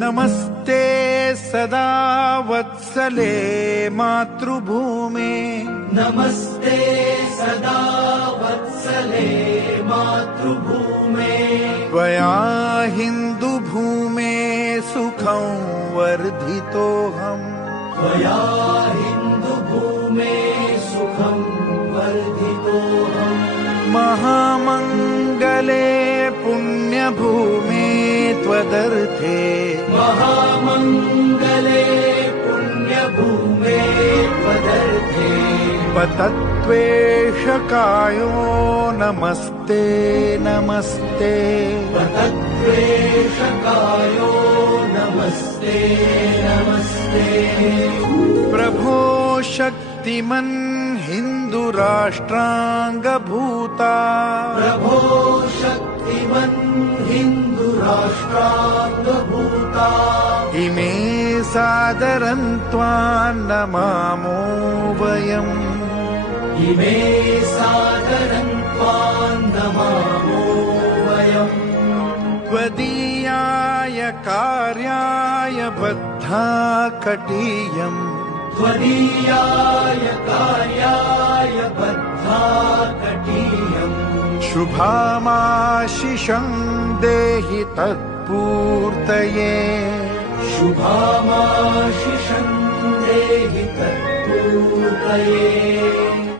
नमस्ते सदा वत्सले मातृभूमे नमस्ते सदा वत्सले मातृभूमे त्वया हिन्दुभूमे सुखं वर्धितोऽहम् त्वया हिन्दुभूमे सुखं वर्धितोऽहम् महामङ्गले पुण्यभूमे त्वदर्थे महामङ्गले पुण्यभूमे त्वदर्थे पतत्वेषकायो नमस्ते नमस्ते पतत्वेषकायो नमस्ते नमस्ते प्रभो शक्तिमन् हिन्दुराष्ट्राङ्गभूता प्रभो शक्तिमन् हिन्दुराष्ट्राङ्गभूता इमे सादरं त्वां नमामो वयम् इमे सादरं त्वां नमामो वयम् त्वदीयाय कार्याय बद्धा कटीयम् त्वदीयाय कार्याय बद्धा कटीयम् शुभामाशिषं देहि तत्पूर्तये शुभामाशिषं देहि तत्पूर्तये